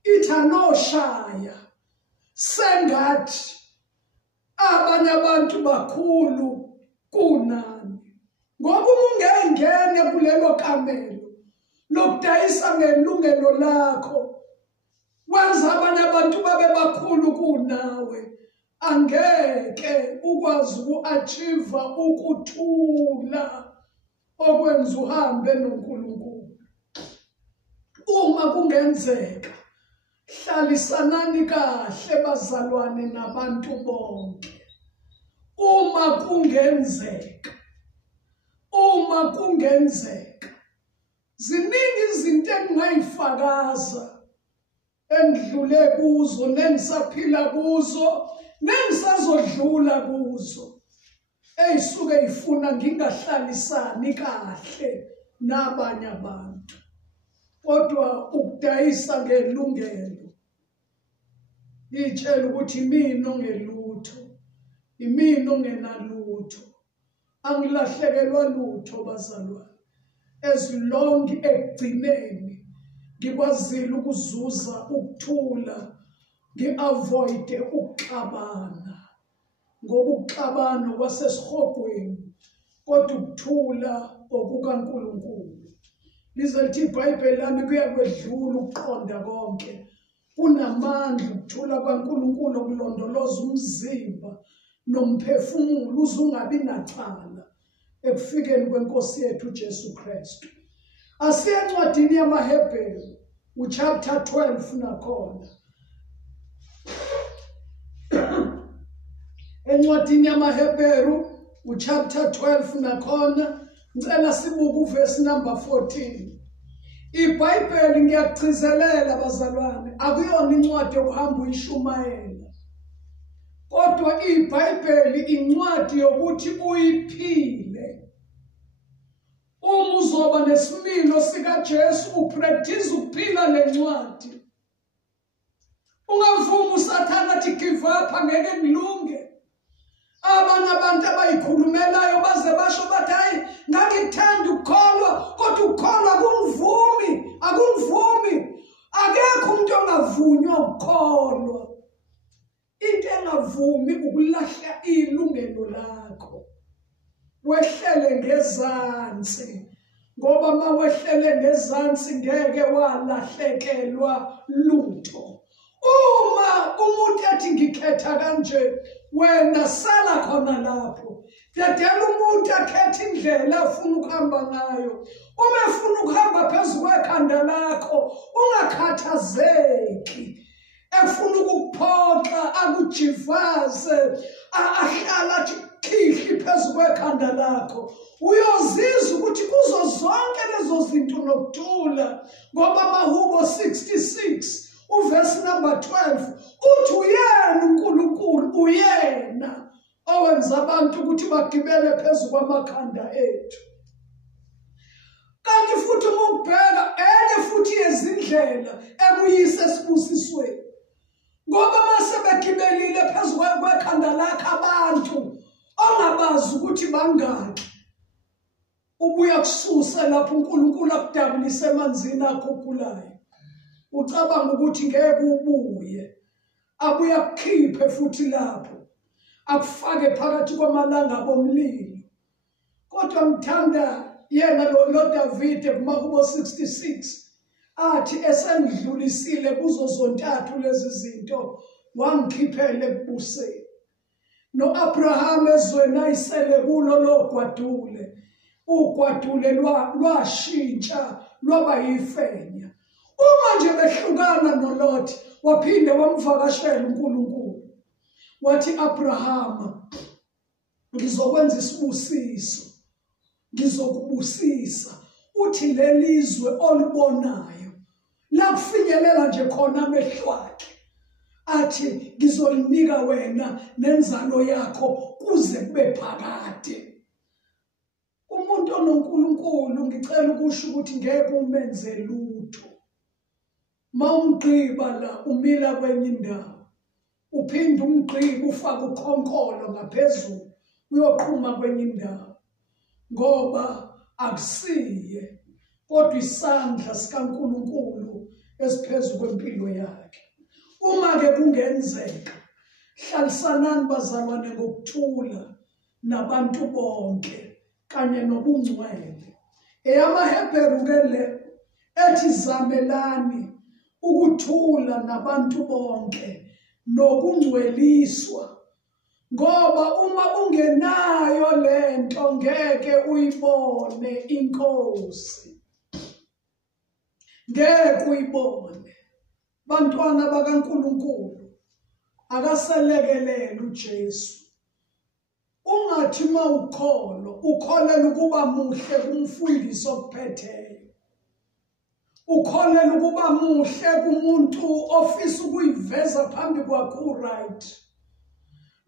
ithi anoshaya sengathi abanye abantu bakhulu kunani. Ngoba ungengene kulelo kamelo lokudayisa ngelungelo lakho wenza abanye abantu babe bakhulu kunawe, angeke ukwazi uku-achieve ukuthula okwenza uhambe noNkulunkulu. Uma kungenzeka, hlalisanani kahle bazalwane nabantu bonke. Uma kungenzeka, ziningi izinto engingayifakaza engidlule kuzo, nengisaphila kuzo, nengisazodlula kuzo, eyisuke ifuna ngingahlalisani kahle nabanye abantu. Kodwa ukudayisa ngelungelo itshela ukuthi mina ongelutho, imina ongenalutho, angilahlekelwa lutho bazalwane. As long ekugcineni ngikwazile ukuzuza ukuthula, ngi-avoide ukuxabana, ngoba ukuxabana kwasesihogweni kodwa ukuthula okukaNkulunkulu. Lize lithi iBhayibheli lami kuyakwedlula ukuqonda konke, kunamandla ukuthula kwaNkulunkulu okulondoloza umzimba nomphefumulo uze ungabi nacala ekufikeni kwenkosi yethu uJesu Kristu. Asiye encwadini yamaHebheru chapter 12 nakhona. Encwadini yamaHebheru chapter 12 nakhona ngicela sibuke uverse number 14. iBhayibheli ngiyagcizelela bazalwane, akuyona incwadi yokuhamba uyishumayela, kodwa iBhayibheli incwadi yokuthi uyiphile. Uma uzoba nesimilo sikaJesu upractice ukuphila lencwadi, ungavumi usathana athi give up angeke ngilunge. Abanye abantu abayikhulumelayo baze basho bathi hayi ngangithanda ukukholwa kodwa ukukholwa akungivumi. Akekho umuntu ongavunywa ukukholwa. Into engavumi ukulahla ilungelo lakho, wehlele ngezansi, ngoba ma wehlele ngezansi ngeke walahlekelwa lutho. Uma umuntu ethi ngikhetha kanje, wena sala khona lapho. Dedela umuntu akhethe indlela afuna ukuhamba ngayo. Uma efuna ukuhamba phezu kwekhanda lakho, ungakhathazeki. Efuna ukukuphoxa, akujivaze, ahlala athi khihli phezu kwekhanda lakho, uyozizwa ukuthi kuzo zonke lezo zinto nokuthula. Ngoba Mahubo 66 uverse number 12 uthi uyena uNkulunkulu, uyena owenza abantu ukuthi bagibele phezu kwamakhanda ethu. Kanti futhi uma ubheka enye futhi yezindlela ekuyise esibusisweni, ufise lapho uNkulunkulu akudabulise emanzini akhukhulayo ucabanga ukuthi ngeke ubuye abuye akukhiphe futhi lapho akufake phakathi kwamalanga bomlilo kodwa ngithanda yena lo David kuMakubo 66 athi esengidlulisile kuzo zontathu lezi zinto wangikhiphele ebuseni no-Abraham ezweni ayisele kulo logwadule ugwadule lwashintsha lwaba yifenya uma nje behlukana noLothi waphinde wamvakashela uNkulunkulu wathi Abraham ngizokwenza isibusiso ngizokubusisa uthi lelizwe olibonayo la kufinyelela nje khona amehlo akhe athi ngizolinika wena nenzalo yakho kuze kube phakade umuntu onoNkulunkulu ngicela ukusho ukuthi ngeke umenze lutho mawumgqiba la umila kwenye indawo uphinde umgqiba ufaka ukhonkolo ngaphezulu uyoqhuma kwenye indawo ngoba akusiye kodwa isandla sikaNkulunkulu esiphezulu kwempilo yakhe uma ke kungenzeka hlalisanani bazalwane ngokuthula nabantu bonke kanye nobungcwele eyamaHebheru ke le ethi zamelani ukuthula nabantu bonke nokungcweliswa ngoba uma ungenayo lento ngeke uyibone inkosi ngeke uyibone bantwana bakaNkulunkulu akaselekelele uJesu ungathi ukholela ukuba muhle kumfundisi okuphetheyo ukholela ukuba muhle kumuntu ofisa ukuyiveza phambi kwakho right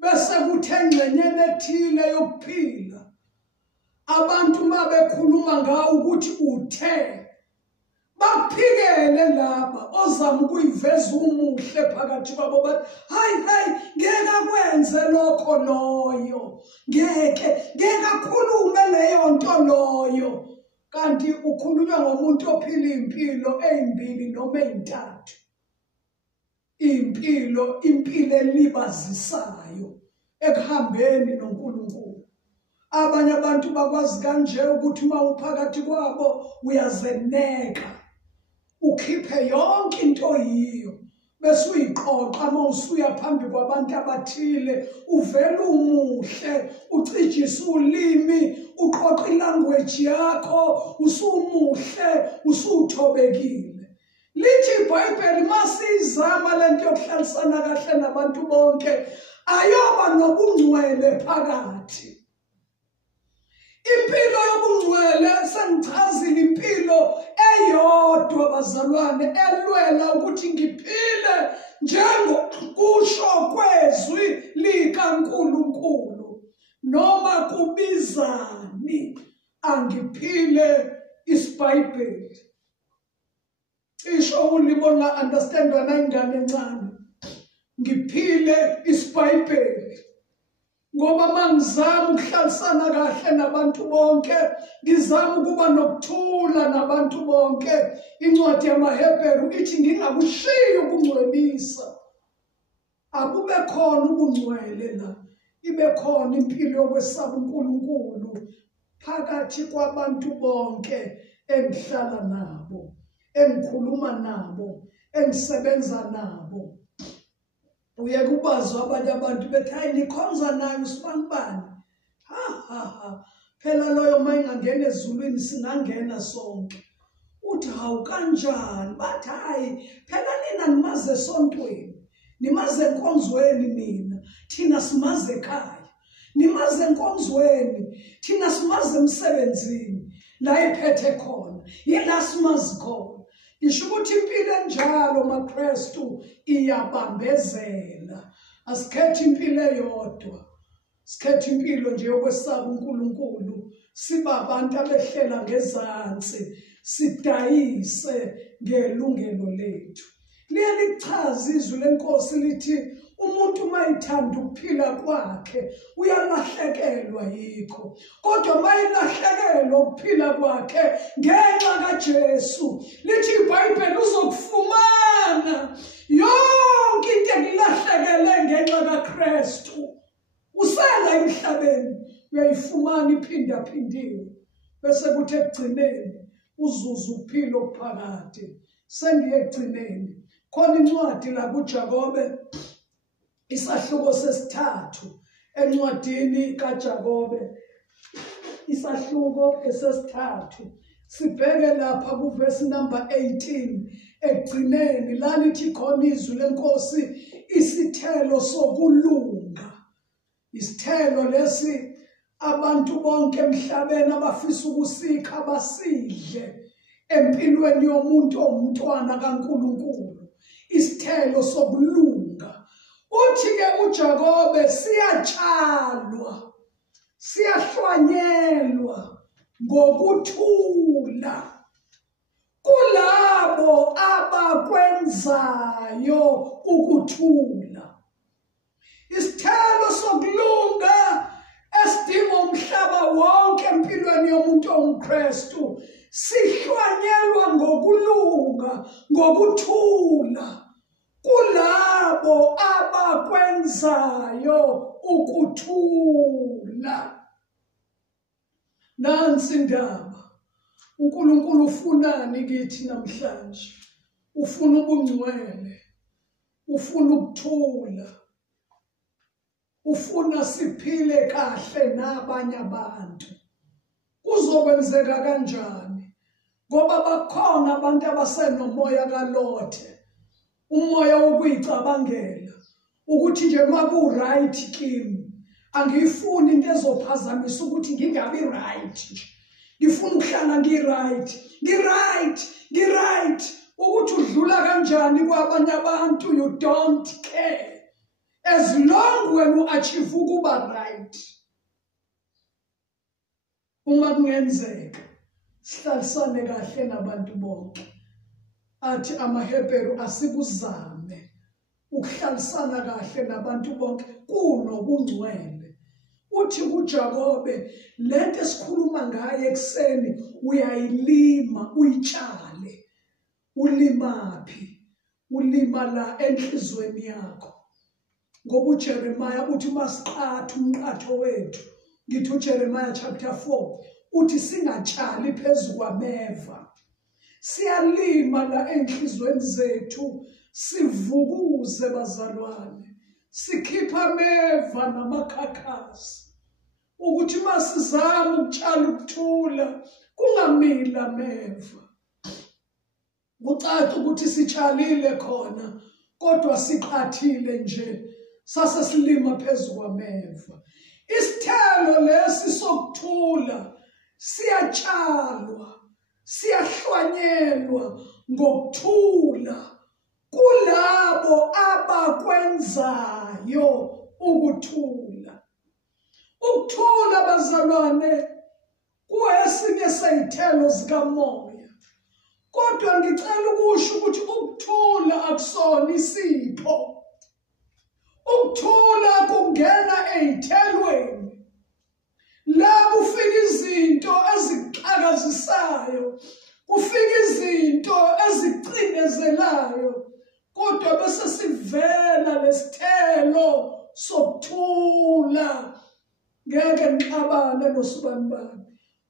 bese kuthe engcenyeni ethile yokuphila abantu mabekhuluma ngawo ukuthi uthe baphikele laba ozama ukuyiveza umuhle phakathi kwabo bathi hayi ngeke akwenze lokho loyo ngeke akhulume leyo nto loyo kanti ukhulunywa ngomuntu ophila impilo ezimbili noma ezintathu impilo elibazisayo ekuhambeni noNkulunkulu abanye abantu bakwazi kanje ukuthi uma uphakathi kwabo uyazeneka ukhiphe yonke into yiyo bese uyiqoqa uma usuya phambi kwabantu abathile uvela umuhle ucijisa ulimi uqoqa ilanguage yakho usumuhle usuthobekile lithi iBhayibheli masizama lento yokuhlalisana kahle nabantu bonke ayoba nobungcwele phakathi impilo yobungcwele sengichazile impilo eyodwa bazalwane elwela ukuthi ngiphile njengokusho kwezwi likaNkulunkulu noma kubizani angiphile isiBhayibheli isho ulibona understand wena ingane encane ngiphile isiBhayibheli ngoba mangizama ukuhlalisana kahle nabantu bonke ngizama ukuba nokuthula nabantu bonke incwadi yamaHebheru ithi ngingakushiyi ukungcwelisa akube khona ubungcwele la ibe khona impilo yokwesaba uNkulunkulu phakathi kwabantu bonke engihlala nabo engikhuluma nabo engisebenza nabo uye kubazwa abanye abantu bethi hayi nikhonza naye usibanibani phela loyo mayingangena ezulwini singangena sonke uthi hawu kanjani bathi hayi phela nina nimaze esontweni nimaze enkonzweni nina thina simaze ekhaya nimaze enkonzweni thina simaze emsebenzini la iphethe khona yila simazi khona isho ukuthi impilo enjalo maKristu iyabambezela asikhethe impilo eyodwa sikhethe impilo nje yokwesaba uNkulunkulu siba abantu abehlela ngezansi sidayise ngelungelo lethu liyalichaza izwi lenkosi lithi Umuntu mayithanda ukuphila kwakhe uyalahlekelwa yikho. Kodwa mayilahlekelwa ukuphila kwakhe ngenxa kaJesu, lithi iBhayibheli uzokufumana yonke into ekulahlekele ngenxa kaKristu. Usela emhlabeni uyayifumana iphindaphindiwe, bese kuthi ekugcineni uzuza ukuphila okuphakade. Sengiye ekugcineni khona incwadi la kuJakobe isahluko sesithathu, encwadini kaJakobe isahluko esesithathu sibheke lapha kuvesi number 18 ekugcineni la lithi khona izwi lenkosi, isithelo sokulunga. Isithelo lesi abantu bonke emhlabeni abafisa ukusikha basidle empilweni yomuntu omntwana kaNkulunkulu, isithelo sokulunga. Uthi-ke uJakobe siyatshalwa, siyahlwanyelwa ngokuthula kulabo abakwenzayo ukuthula. Isithelo sokulunga esidinga umhlaba wonke empilweni yomuntu ongumKristu sihlwanyelwa ngokulunga, ngokuthula kulabo abakwenzayo ukuthula. Nansi indaba, uNkulunkulu ufunani kithi namhlanje? Ufuna ubungcwele, ufuna ukuthula, ufuna siphile kahle nabanye abantu. Kuzokwenzeka kanjani? Ngoba bakhona abantu abasenomoya kaLothe, umoya wokuyicabangela ukuthi nje maku-right kimi, angiyifuni into ezophazamisa ukuthi ngingabi right nje. Ngifuna ukuhlala ngi-right, ukuthi udlula kanjani kwabanye abantu, you don't care. As long when u-achieve ukuba right. Uma kungenzeka sihlalisane kahle nabantu bonke. Athi amaHebheru asikuzame ukuhlalisana kahle nabantu bonke kunobungcwele. Uthi kuJakobe lento esikhuluma ngayo ekseni uyayilima uyitshale. Ulimaphi? Ulima la enhlizweni yakho. Ngoba uJeremiah uthi masiqatha umqatho wethu, ngithi uJeremiah chapter 4 uthi singatshali phezu kwameva. Siyalima la enhlizweni zethu, sivukuze bazalwane, sikhipha ameva namakhakhasi, ukuthi masizama ukutshala ukuthula kungamili ameva. Ucaca ukuthi sitshalile khona kodwa siqathile nje, sase silima phezu kwameva. Isithelo lesi sokuthula siyatshalwa, siyahlwanyelwa ngokuthula kulabo abakwenzayo ukuthula. Ukuthula bazalwane kuyesinye seyithelo zikamoya. Kodwa ngicela ukusho ukuthi ukuthula akusona isipho. Ukuthula kungena ey'thelweni la kufika izinto ezikuxakazisayo, kufika izinto ezikucindezelayo, kodwa bese sivela lesithelo sokuthula. Ngeke ngixabane nosibanibani.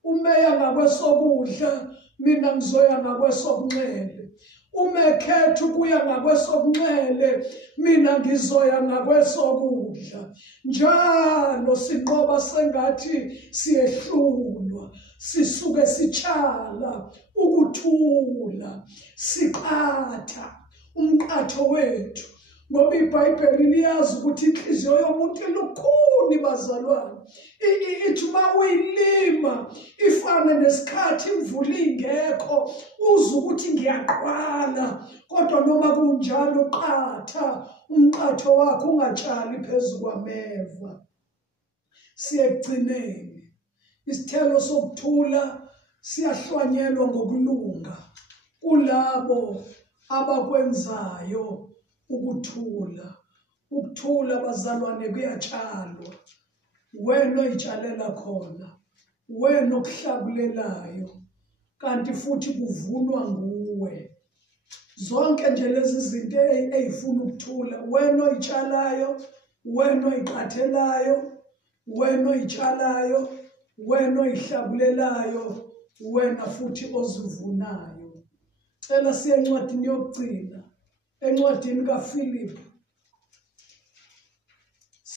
Umeya ngakwesokudla, mina ngizoya ngakwesobunxele. Umekhetha ukuya ngakwesobunxele, mina ngizoya ngakwesokudla. Njalo sinqoba sengathi siyehlulwa, sisuke sitshala ukuthula, siqatha umqatho wethu. Ngoba iBhayibheli liyazi ukuthi inhliziyo yomuntu ilukhuni bazalwane. Ithi uma uyilima ifane nesikhathi imvula ingekho, uze ukuthi ngiyaqwala, kodwa noma kunjalo qatha umqatho wakho, ungatshali phezu kwameva. Siyekugcineni isithelo sokuthula siyahlwanyelwa ngokulunga kulabo abakwenzayo ukuthula. Ukuthula bazalwane kuyatshalwa. Wena oyitshalela khona, wena okuhlabulelayo, kanti futhi kuvunwa nguwe. Zonke nje lezi zinto ezifuna ukuthula, wena oyitshalayo, wena oyiqathelayo, wena oyitshalayo, wena oyihlabulelayo, wena futhi ozivunayo. Cela siye encwadini yokugcina, encwadini kaFilipi